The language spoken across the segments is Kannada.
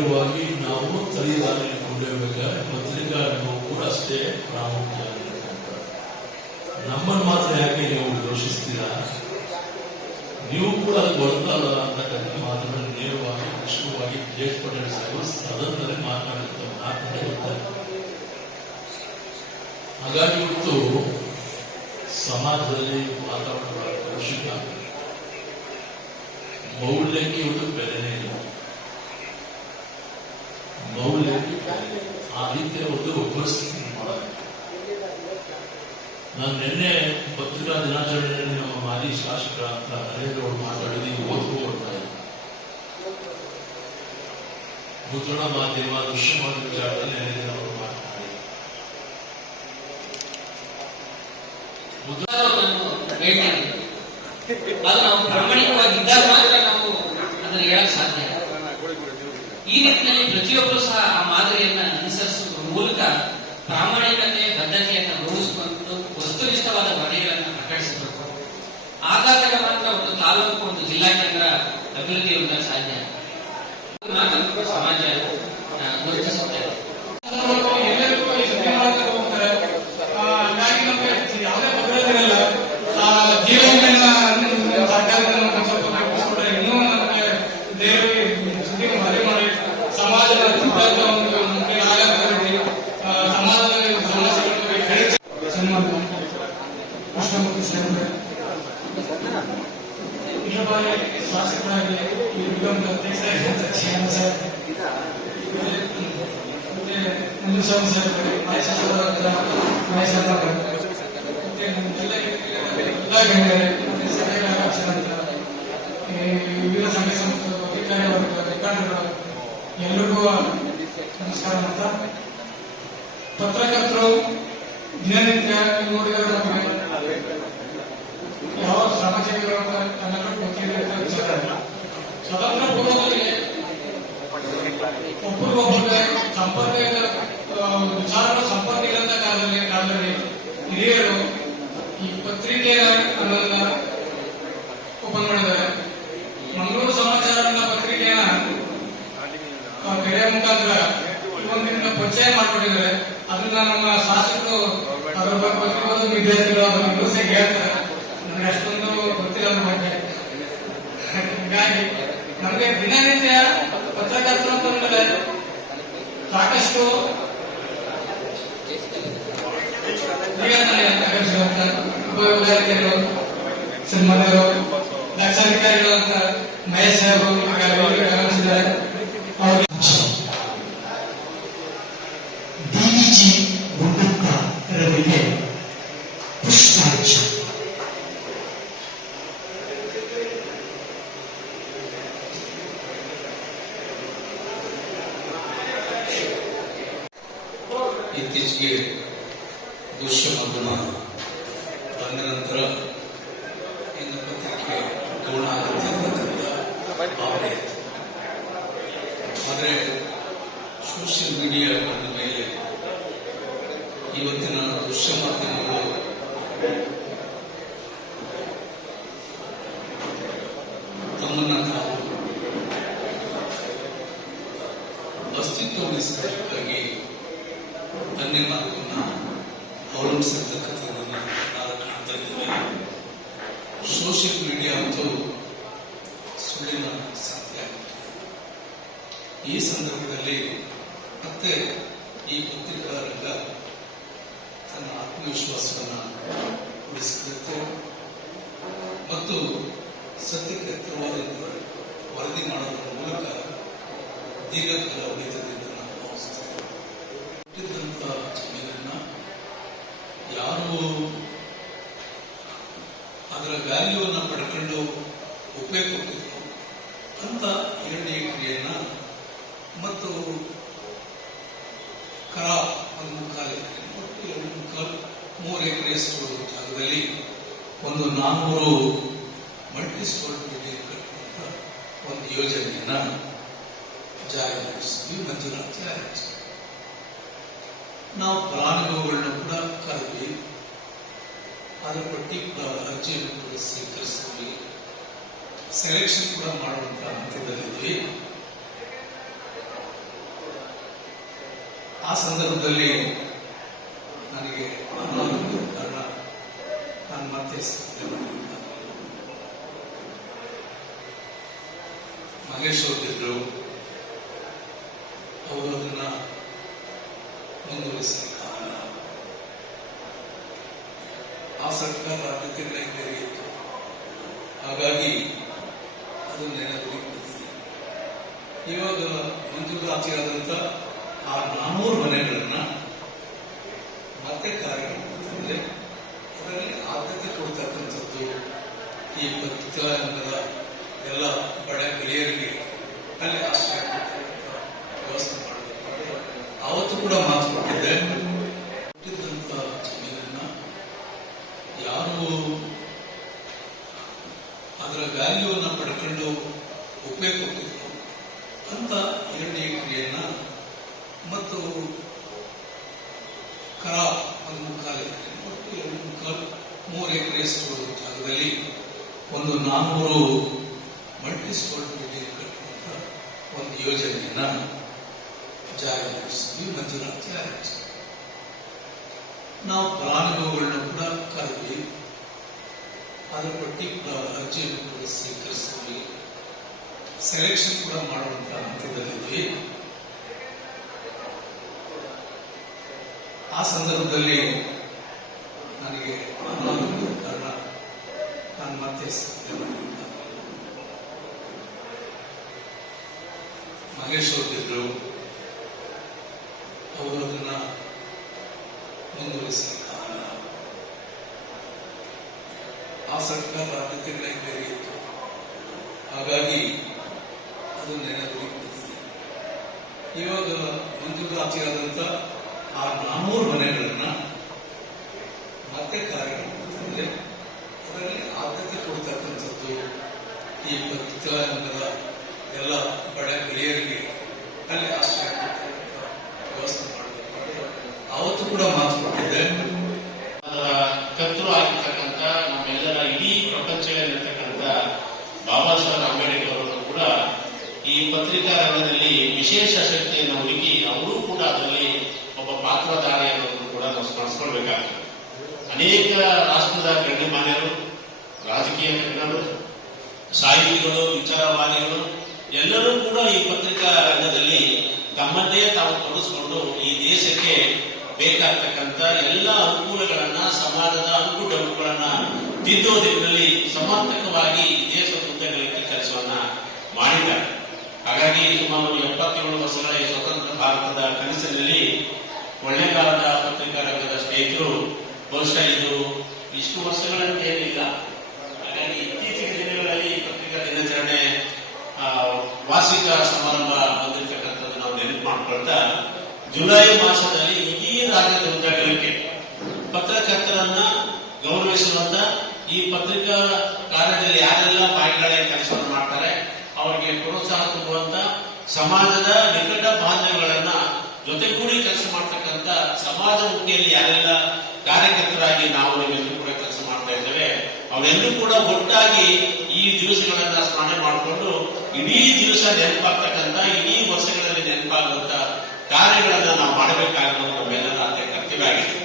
ನೇರವಾಗಿ ನಾವು ತಲೆದಾರಿ ಕೊಂಡೋಗಬೇಕಾದ್ರೆ ಪತ್ರಿಕಾ ಕೂಡ ಅಷ್ಟೇ ಪ್ರಾಮುಖ್ಯ ನಮ್ಮನ್ನು ಮಾತ್ರ ಯಾಕೆ ನೀವು ದೋಷಿಸ್ತೀರಾ? ನೀವು ಕೂಡ ಅದಕ್ಕೆ ಬರ್ತಲ್ಲ ಅಂತಕ್ಕಂಥ ಮಾತುಗಳನ್ನು ನೇರವಾಗಿ ವಿಶ್ವವಾಗಿ ಜೇಜ್ ಪಟೇಲ್ ಸಾಹೇಬರು ಸದನದಲ್ಲಿ ಮಾತನಾಡುತ್ತ ಮಾತನಾಡಿ ಇರ್ತಾರೆ ಹಾಗಾಗಿ ಇವತ್ತು ಸಮಾಜದಲ್ಲಿ ವಾತಾವರಣ ಆಗಿದೆ. ಮೌಲ್ಯಕ್ಕೆ ಇವತ್ತು ಬೆಲೆನೇ ಇಲ್ಲ. ಇಲ್ಲ. ಆ ರೀತಿಯ ಒಂದು ಮಾಡಬೇಕು ನಾನು ನಿನ್ನೆ ಪತ್ರಿಕಾ ದಿನಾಚರಣೆಯಲ್ಲಿ ನಮ್ಮ ಮಾಜಿ ಶಾಸಕ ಅಂತ ನರೇಂದ್ರ ಅವರು ಮಾತಾಡಿದ ಓದ್ಕೋಬೋಡ್ತಾರೆ ಮುದ್ರಣ ಮಾಧ್ಯಮ ದೃಶ್ಯ ಮಾಧ್ಯಮ ವಿಚಾರದಲ್ಲಿ ನರೇಂದ್ರ ಅವರು ಮಾತನಾಡಿ ಮುದ್ರಣ ನಾವು ಪ್ರಾಮಾಣಿಕವಾಗಿದ್ದಾಗ ಮಾತ್ರ ನಾವು ಅದನ್ನು ಹೇಳಕ್ ಸಾಧ್ಯ. ಈ ನಿಟ್ಟಿನಲ್ಲಿ ಪ್ರತಿಯೊಬ್ಬರು ಸಹ ಆ ಮಾದರಿಯನ್ನ ಅನುಸರಿಸುವ ಮೂಲಕ ಪ್ರಾಮಾಣಿಕತೆ ಬದ್ಧತೆಯನ್ನು ರೂಢಿಸಿಕೊಂಡು ವಸ್ತುನಿಷ್ಠವಾದ ವರದಿಗಳನ್ನು ಪ್ರಕಟಿಸಬೇಕು ಆಗಾಗ ಮಾತ್ರ ಒಂದು ತಾಲೂಕು ಒಂದು ಜಿಲ್ಲಾ ಕೇಂದ್ರ ಅಭಿವೃದ್ಧಿ ಹೊಂದಲು ಸಾಧ್ಯ ಮಾತ್ರ ಸಮಾಜ ಆ, ಗುರುತಿಸುತ್ತೆ ಎಲ್ಲರಿಗೂ ಈ ಸುದ್ದಿ ಮಾಡೋದಕ್ಕೆ ಹೋಗ್ತಾರೆ ಆ, ಹಂಗಾಗಿ ನಮ್ಗೆ ಯಾವುದೇ ಭದ್ರತೆ ಇರಲ್ಲ ಆ, ಜೀವ ವಿಮೆನ ಸರ್ಕಾರದಿಂದ ನಮ್ಗೆ ಸ್ವಲ್ಪ ಕಲ್ಪಿಸ್ಕೊಟ್ರೆ ಇನ್ನೂ ನಮಗೆ ದೇವರಿಗೆ ಸುದ್ದಿ ಮರೆ ಮಾಡಿ ಸಮಾಜದ ಚಿಂತಾದ ಒಂದು ನಮಗೆ ಆಗದ ರೀತಿ ಆ, ಸಮಾಜದ ಸಮಸ್ಯೆಗಳ ಬಗ್ಗೆ ಕಳಿಸಿ ಸನ್ಮಾನ ಕೃಷ್ಣಮೂರ್ತಿ ಸಾಹೇಬ್ರೆ ಇದ್ರ ಬಾರಿ ಶಾಸಕರಾಗಿ ಈ ನಿಗಮದ ಅಧ್ಯಕ್ಷರಾಗಿದ್ದಂಥ ಶ್ರೀರಾಮ್ ಸರ್ ಮತ್ತೆ ಮುಂದಿನ ಸ್ವಾಮಿ ಸಾಹೇಬ್ರೆ ಮಹೇಶ ಸಹೋದರ ಮಹೇಶ ಅವರು, ಮತ್ತೆ ನಮ್ಮೆಲ್ಲ ಎಲ್ಲ ಗಣ್ಯರೇ ಮತ್ತೆ ಸಭೆಯ ಅಧ್ಯಕ್ಷರಾದ ಈ ವಿವಿಧ ಸಂಘ ಸಂಸ್ಥೆಗಳು ಅಧಿಕಾರಿ ವರ್ಗ ಮುಖಂಡರು ಎಲ್ರಿಗೂ ನಮಸ್ಕಾರ ಅಂತ ಪತ್ರಕರ್ತರು ದಿನನಿತ್ಯ ನೀವು ನೋಡಿದರೆ ನಮಗೆ ಯಾವ ಶ್ರಮಜೀವಿಗಳು ಅಂತ ನನ್ನೆಲ್ಲರೂ ಗೊತ್ತಿದೆ ಅಂತ ವಿಚಾರ ಸ್ವತಂತ್ರ ಪೂರ್ವದಲ್ಲಿ ಒಬ್ಬರಿಗೊಬ್ಬರಿಗೆ ಸಂಪರ್ಕ ಇಲ್ಲ, ಆ, ವಿಚಾರಗಳ ಸಂಪರ್ಕ ಇಲ್ಲದ ಕಾಲದಲ್ಲಿ ಕಾಲದಲ್ಲಿ ಹಿರಿಯರು ಈ ಪತ್ರಿಕೆ ಅನ್ನೋದನ್ನ ಓಪನ್ ಮಾಡಿದ್ದಾರೆ ಮಂಗಳೂರು ಸಮಾಚಾರ ಅನ್ನೋ ಆ, ಗೆಳೆಯ ಮುಖಾಂತರ ಇವತ್ತಿನ ಪರಿಚಯ ಮಾಡಿಕೊಂಡಿದ್ದಾರೆ ಅದನ್ನ ನಮ್ಮ ಶಾಸಕರು ಅದರ ಬಗ್ಗೆ ಗೊತ್ತಿರೋದು ವಿದ್ಯಾರ್ಥಿಗಳು ಹೇಳ್ತಾರೆ. ನನಗೆ ಅಷ್ಟೊಂದು ಗೊತ್ತಿಲ್ಲ ಅದ್ರ ಬಗ್ಗೆ. ಹೀಗಾಗಿ ನಮಗೆ ದಿನನಿತ್ಯ ಪತ್ರಕರ್ತರು ಸಾಕಷ್ಟು ಉಪಯೋಗದಾರಿಗಳು ಸಿನಿಮಾದವರು ದಕ್ಷಾಧಿಕಾರಿಗಳು ಅಂತ ಮಹೇಶ್ ಸಾಹೇಬರು ಈಗಾಗಲೇ ಆಗಮಿಸಿದ್ದಾರೆ ಅವ್ರಿಗೆ ಡಿವಿಜಿ ಗುಂಡಪ್ಪ ರವರಿಗೆ ಪುಷ್ಪಾಂಜ ಆದರೆ ಸೋಷಿಯಲ್ ಮೀಡಿಯಾ ಬಂದ ಮೇಲೆ ಇವತ್ತಿನ ದೃಶ್ಯ ಮಾಧ್ಯಮಗಳು ತಮ್ಮನ್ನ ತಾವು ಅಸ್ತಿತ್ವ ಅನ್ಯ ಮಾರ್ಗವನ್ನು ಅವಲಂಬಿಸಿರ್ತಕ್ಕಂಥದ್ದನ್ನು ನಾವು ಕಾಣ್ತಾ ಇದ್ದೇವೆ ಸೋಷಿಯಲ್ ಮೀಡಿಯಾ ಅಂತೂ ಸುಳ್ಳಿನ ಸಾಧ್ಯ. ಈ ಸಂದರ್ಭದಲ್ಲಿ ಮತ್ತೆ ಈ ಪತ್ರಿಕಾ ರಂಗ ತನ್ನ ಆತ್ಮವಿಶ್ವಾಸವನ್ನು ಉಳಿಸಿಕೊಳ್ಳುತ್ತೆ. ಮತ್ತು ಸತ್ಯಕ್ಕೆ ವರದಿ ಮಾಡುವುದರ ಮೂಲಕ ದೀರ್ಘಕಾಲ ಉಳಿತದೆ ಅಂತ ನಾನು ಭಾವಿಸ್ತೇನೆ ಹುಟ್ಟಿದಂಥ ಜಮೀನನ್ನ ಯಾರು ಅದರ ವ್ಯಾಲ್ಯೂವನ್ನು ಪಡ್ಕೊಂಡು ಉಪಯೋಗ ಕೊಟ್ಟಿದ್ರು ಅಂತ ಎರಡನೇ ಕ್ರಿಯೆಯನ್ನ ಮತ್ತು ಕರ ಒಂದು ಮುಕ್ಕಾಲು ಎಕರೆ ಮತ್ತು ಎರಡು ಮುಕ್ಕಾಲು, ಮೂರು ಎಕರೆಯಷ್ಟು ಜಾಗದಲ್ಲಿ ಒಂದು ನಾನ್ನೂರು ಮಲ್ಟಿ ಸ್ಟೋರ್ ಬಿಲ್ಡಿಂಗ್ ಕಟ್ಟುವಂತ ಒಂದು ಯೋಜನೆಯನ್ನ ಜಾರಿಗೊಳಿಸಿದ್ವಿ ಮಂಜೂರಾತಿ ಆಯಿತು. ನಾವು ಫಲಾನುಭವಿಗಳನ್ನ ಕೂಡ ಕರೆದ್ವಿ. ಅದರ ಪಟ್ಟಿ ಅರ್ಜಿಯನ್ನು ಕೂಡ ಸ್ವೀಕರಿಸಿದ್ವಿ. ಸೆಲೆಕ್ಷನ್ ಕೂಡ ಮಾಡುವಂತ ಹಂತದಲ್ಲಿದ್ವಿ. ಆ ಸಂದರ್ಭದಲ್ಲಿ ನನಗೆ ಕಾರಣ ನಾನು ಮತ್ತೆ. ಮಹೇಶ್ ಓದಿದ್ರು ಅವರು ಅದನ್ನ ಮುಂದುವರಿಸಿ ಆ ಸರ್ಕಾರ ಅದಕ್ಕೆ ಇತ್ತು ಹಾಗಾಗಿ ಅದು ನೆನಪು ಇವಾಗ ಮಂಜೂರಾತಿಯಾದಂತ ಆ ನಾನೂರು ಮನೆಗಳನ್ನ ಮತ್ತೆ ಕಾರ್ಯಕ್ರಮದಲ್ಲಿ ಅದರಲ್ಲಿ ಆದ್ಯತೆ ಕೊಡ್ತಕ್ಕಂಥದ್ದು ಈ ಪತ್ರಿಕಾರಂಗದ ಎಲ್ಲ ಬಡ ಗೆಳೆಯರಿಗೆ ಅಲ್ಲಿ ಆಶ್ರಯ ವ್ಯವಸ್ಥೆ ಮಾಡಬೇಕು ಅವತ್ತು ಕೂಡ ಮಾತು ಕೊಟ್ಟಿದ್ದೆ. ಕೊಟ್ಟಿದ್ದಂಥ ಜಮೀನನ್ನ ಯಾರು ಅದರ ವ್ಯಾಲ್ಯೂವನ್ನು ಪಡ್ಕೊಂಡು ಉಪಯೋಗ ಅಂತ ಎರಡು ಎಕರೆಯನ್ನ ಮತ್ತು ಕರ ಒಂದು ಮುಕ್ಕಾಲು ಮತ್ತು ಎರಡು ಮುಕ್ಕಾಲು, ಮೂರು ಎಕರೆಯಷ್ಟು ಜಾಗದಲ್ಲಿ ಒಂದು ನಾನ್ನೂರು ಮಲ್ಟಿ ಸ್ಪೋರ್ಟ್ ಬಿಲ್ಡಿಂಗ್ ಕಟ್ಟುವಂತ ಒಂದು ಯೋಜನೆಯನ್ನ ಜಾರಿಗೊಳಿಸಿದ್ವಿ ಮಂಜೂರಾತಿ ಆಯಿತು. ನಾವು ಫಲಾನುಭವಿಗಳನ್ನ ಕೂಡ ಕರೆದಿ ಅದರ ಪಟ್ಟಿ ಅರ್ಜಿಯನ್ನು ಕೂಡ ಸ್ವೀಕರಿಸಿದ್ವಿ. ಸೆಲೆಕ್ಷನ್ ಕೂಡ ಮಾಡುವಂತ ಹಂತದಲ್ಲಿದ್ವಿ. ಆ ಸಂದರ್ಭದಲ್ಲಿ ನನಗೆ ಕಾರಣ ನಾನು ಮತ್ತೆ. ಮಹೇಶ್ ಅವರಿದ್ರು ಅವರು ಅದನ್ನ ಮುಂದುವರಿಸಿ ಆ ಸರ್ಕಾರ ಆದ್ಯತೆಗಳೇ ಬೇರೆ ಇತ್ತು ಹಾಗಾಗಿ ಅದು ನೆನಪು ಇವಾಗ ಮಂಜೂರಾತಿಯಾದಂತ ಆ ನಾನೂರು ಮನೆಗಳನ್ನ ಮತ್ತೆ ಕಾರ್ಯಕ್ರಮದಲ್ಲಿ ಅದರಲ್ಲಿ ಆದ್ಯತೆ ಕೊಡ್ತಕ್ಕಂಥದ್ದು ಈ ಪತ್ರಿಕಾರಂಗದ ಎಲ್ಲ ಬಡ ಹಿರಿಯರಿಗೆ ಅಲ್ಲಿ ಆಶ್ರಯ ಕೊಡ್ತಕ್ಕಂಥ ವ್ಯವಸ್ಥೆ ಮಾಡಬೇಕು ಅಂತ ಆವತ್ತು ಕೂಡ ಮಾತು ಕೊಟ್ಟಿದ್ದೆ ಅದರ ಕರ್ತೃ ಆಗಿರ್ತಕ್ಕಂಥ ನಮ್ಮೆಲ್ಲರ ಇಡೀ ಪ್ರಪಂಚದಲ್ಲಿರ್ತಕ್ಕಂಥ ಬಾಬಾ ಸಾಹೇಬ್ ಅಂಬೇಡ್ಕರ್ ಅವರು ಕೂಡ ಈ ಪತ್ರಿಕಾ ರಂಗದಲ್ಲಿ ವಿಶೇಷ ಶಕ್ತಿಯನ್ನು ಹುಡುಕಿ ಅವರು ಕೂಡ ಅದರಲ್ಲಿ ಒಬ್ಬ ಪಾತ್ರಧಾರಿ ಅನ್ನೋದನ್ನು ಕೂಡ ನಾವು ಸ್ಮರಿಸ್ಕೊಳ್ಬೇಕಾಗ್ತದೆ ಅನೇಕ ರಾಷ್ಟ್ರದ ಗಣ್ಯಮಾನ್ಯರು ರಾಜಕೀಯ ತಜ್ಞರು ಸಾಹಿತಿಗಳು, ವಿಚಾರವಾದಿಗಳು, ಎಲ್ಲರೂ ಕೂಡ ಈ ಪತ್ರಿಕಾ ರಂಗದಲ್ಲಿ ತಮ್ಮನ್ನೇ ತಾವು ತೊಡಗಿಸಿಕೊಂಡು ಈ ದೇಶಕ್ಕೆ ಬೇಕಾಗ್ತಕ್ಕಂಥ ಎಲ್ಲ ಅನುಕೂಲಗಳನ್ನ, ಸಮಾಜದ ಅಂಕು ಡಂಕುಗಳನ್ನ ತಿದ್ದುವ ಸಮರ್ಥಕವಾಗಿ ದೇಶದ ಮುಂದೆಗಳಿಗೆ ಕೆಲಸವನ್ನ ಮಾಡಿದ್ದಾರೆ. ಹಾಗಾಗಿ ಸುಮಾರು ಎಪ್ಪತ್ತೇಳು ವರ್ಷಗಳ ಈ ಸ್ವತಂತ್ರ ಭಾರತದ ಕನಸಿನಲ್ಲಿ ಒಳ್ಳೆಗಾಲದ ಪತ್ರಿಕಾ ರಂಗದ ಸ್ನೇಹಿತರು ಬಹುಶಃ ಇದು ಇಷ್ಟು ವರ್ಷಗಳಂತ ಏನಿಲ್ಲ. ಹಾಗಾಗಿ ಇತ್ತೀಚಿನ ದಿನಗಳಲ್ಲಿ ಪತ್ರಿಕಾ ದಿನಾಚರಣೆ ವಾರ್ಷಿಕ ಸಮಾರಂಭ ಬಂದಿರತಕ್ಕಂಥದ್ದು ನಾವು ನೆನಪು ಮಾಡಿಕೊಳ್ತಾ, ಜುಲೈ ಮಾಸದಲ್ಲಿ ಇಡೀ ರಾಜ್ಯದ ಉದ್ಯೋಗಕ್ಕೆ ಪತ್ರಕರ್ತರನ್ನ ಗೌರವಿಸುವಂತ ಈ ಪತ್ರಿಕಾ ಕಾರ್ಯದಲ್ಲಿ ಯಾರೆಲ್ಲ ಬಾಯಿಗಳೇ ಕೆಲಸವನ್ನು ಮಾಡ್ತಾರೆ, ಅವರಿಗೆ ಪ್ರೋತ್ಸಾಹ ತುಂಬುವಂತ ಸಮಾಜದ ನಿಕಟ ಬಾಂಧವ್ಯಗಳನ್ನ ಜೊತೆಗೂಡಿ ಕೆಲಸ ಮಾಡ್ತಕ್ಕಂಥ ಸಮಾಜಮುಖಿಯಲ್ಲಿ ಯಾರೆಲ್ಲ ಕಾರ್ಯಕರ್ತರಾಗಿ ನಾವು ನೀವೆಲ್ಲರೂ ಕೂಡ ಕೆಲಸ ಮಾಡ್ತಾ ಇದ್ದೇವೆ. ಅವರೆಲ್ಲರೂ ಕೂಡ ಒಟ್ಟಾಗಿ ಈ ದಿವಸಗಳನ್ನ ಸ್ಮರಣೆ ಮಾಡಿಕೊಂಡು ಇಡೀ ದಿವಸ ನೆನಪಾಗ್ತಕ್ಕಂಥ, ಇಡೀ ವರ್ಷಗಳಲ್ಲಿ ನೆನಪಾಗುವಂತ ಕಾರ್ಯಗಳನ್ನ ನಾವು ಮಾಡಬೇಕಾಗಿರೋದು ನಮ್ಮೆಲ್ಲರ ಅದೇ ಕರ್ತವ್ಯ ಆಗಿದೆ.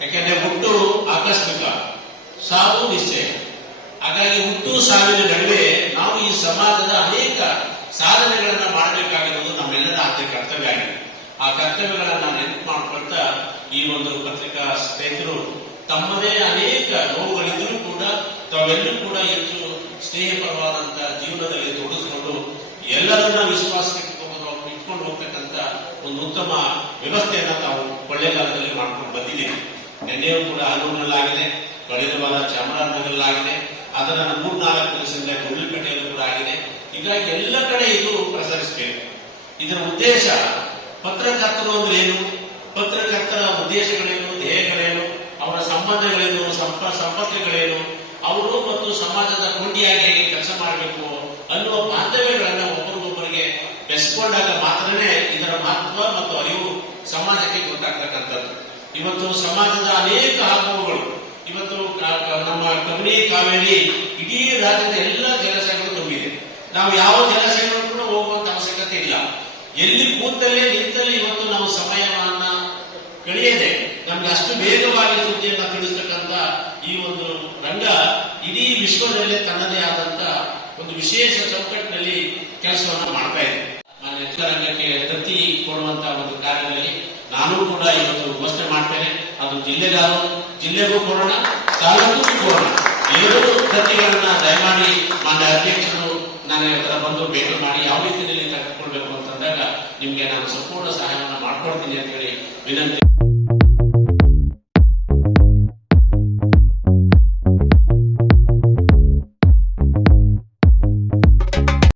ಯಾಕೆಂದ್ರೆ ಹುಟ್ಟು ಆಕಸ್ಮಿಕ, ಸಾವು ನಿಶ್ಚಯ. ಹಾಗಾಗಿ ಹುಟ್ಟು ಸಾವಿನ ನಡುವೆ ನಾವು ಈ ಸಮಾಜದ ಅನೇಕ ಸಾಧನೆಗಳನ್ನ ಮಾಡಬೇಕಾಗಿರೋದು ನಮ್ಮೆಲ್ಲರ ಆದ್ಯ ಕರ್ತವ್ಯ ಆಗಿದೆ. ಆ ಕರ್ತವ್ಯಗಳನ್ನ ನೆನಪು ಮಾಡ್ಕೊಳ್ತಾ ಈ ಒಂದು ಪತ್ರಿಕಾ ಸ್ನೇಹಿತರು ತಮ್ಮದೇ ಅನೇಕ ನೋವುಗಳಿದ್ದರೂ ಕೂಡ ತಾವೆಲ್ಲರೂ ಕೂಡ ಹೆಚ್ಚು ಸ್ನೇಹಪರವಾದಂತ ಜೀವನದಲ್ಲಿ ತೊಡಗಿಸಿಕೊಂಡು ಎಲ್ಲರನ್ನ ವಿಶ್ವಾಸಕ್ಕೆ ಇಟ್ಕೊಂಡು ಹೋಗ್ತಕ್ಕಂಥ ಒಂದು ಉತ್ತಮ ವ್ಯವಸ್ಥೆಯನ್ನ ತಾವು ಕೊಳ್ಳೇಗಾಲದಲ್ಲಿ ಮಾಡ್ಕೊಂಡು ಬಂದಿದ್ದೀವಿ. ನಿನ್ನೆಯೂ ಕೂಡ ಹನೂರಿನಲ್ಲಾಗಿದೆ, ಕಳೆದ ವಾರ ಚಾಮರಾಜನಗರಲ್ಲಾಗಿದೆ, ಅದರ ಮೂರ್ನಾಲ್ಕು ದಿವಸದಿಂದ ಗುಂಡ್ಲುಪೇಟೆಯಲ್ಲೂ ಕೂಡ ಆಗಿದೆ. ಹೀಗಾಗಿ ಎಲ್ಲ ಕಡೆ ಇದು ಪ್ರಸರಿಸಬೇಕು. ಇದರ ಉದ್ದೇಶ ಪತ್ರಕರ್ತರು ಅಂದ್ರೆ ಏನು? ಪತ್ರಕರ್ತರ ಉದ್ದೇಶಗಳೇನು, ಧ್ಯೇಯಗಳೇನು, ಅವರ ಸಂಬಂಧಗಳೇನು, ಸಂಪ, ಸಂಪರ್ಕಗಳೇನು, ಅವರು ಮತ್ತು ಸಮಾಜದ ಕೊಂಡಿಯಾಗಿ ಹೇಗೆ ಕೆಲಸ ಮಾಡಬೇಕು ಅನ್ನುವ ಬಾಂಧವ್ಯಗಳನ್ನ ಒಬ್ಬರಿಗೊಬ್ಬರಿಗೆ ಬೆಸ್ಕೊಂಡಾಗ ಮಾತ್ರನೇ ಇದರ ಮಹತ್ವ ಮತ್ತು ಅರಿವು ಸಮಾಜಕ್ಕೆ ಗೊತ್ತಾಗ್ತಕ್ಕಂಥದ್ದು. ಇವತ್ತು ಸಮಾಜದ ಅನೇಕ ಹಬ್ಬಗಳು, ಇವತ್ತು ನಮ್ಮ ಕಬಿನಿ, ಕಾವೇರಿ, ಇಡೀ ರಾಜ್ಯದ ಎಲ್ಲ ಜಲಾಶಯಗಳು ತುಂಬಿದೆ. ನಾವು ಯಾವ ಜಲಾಶಯಗಳು ಕೂಡ ಹೋಗುವಂತ ಅವಶ್ಯಕತೆ ಇಲ್ಲ. ಎಲ್ಲಿ ಕೂತಲ್ಲೇ ನಿಂತಲ್ಲಿ ಇವತ್ತು ನಾವು ಸಮಯವನ್ನ ಕಳೆಯದೆ ನಮ್ಗೆ ಅಷ್ಟು ವೇಗವಾಗಿ ಸುದ್ದಿಯನ್ನ ತಿಳಿಸ್ತಕ್ಕಂಥ ಈ ಒಂದು ರಂಗ ಇಡೀ ವಿಶ್ವದಲ್ಲೇ ತನ್ನದೇ ಆದಂತ ಒಂದು ವಿಶೇಷ ಚೌಕಟ್ಟಿನಲ್ಲಿ ಕೆಲಸವನ್ನ ಮಾಡ್ತಾ ಇದೆ. ರಂಗಕ್ಕೆ ದತ್ತಿ ಕೊಡುವಂತ ಒಂದು ಕಾರ್ಯದಲ್ಲಿ ನಾನು ಕೂಡ ಇವತ್ತು ಘೋಷಣೆ ಮಾಡ್ತೇನೆ. ಅದು ಜಿಲ್ಲೆಗಾರು, ಜಿಲ್ಲೆಗೂ ಕೊಡೋಣ ತಾಲೂಕಿಗೂ ಕೊಡೋಣ. ಎರಡು ದತ್ತಿಗಳನ್ನ ದಯಮಾಡಿ ಮಾನ್ಯ ಅಧ್ಯಕ್ಷರು ನಾನು ಹತ್ರ ಬಂದು ಭೇಟಿ ಮಾಡಿ ಯಾವ ರೀತಿಯಲ್ಲಿ ತೆಗೆದುಕೊಳ್ಬೇಕು ಅಂತಂದಾಗ ನಿಮ್ಗೆ ನಾನು ಸಂಪೂರ್ಣ ಸಹಾಯವನ್ನು ಮಾಡ್ಕೊಡ್ತೀನಿ ಅಂತ ಹೇಳಿ ವಿನಂತಿ.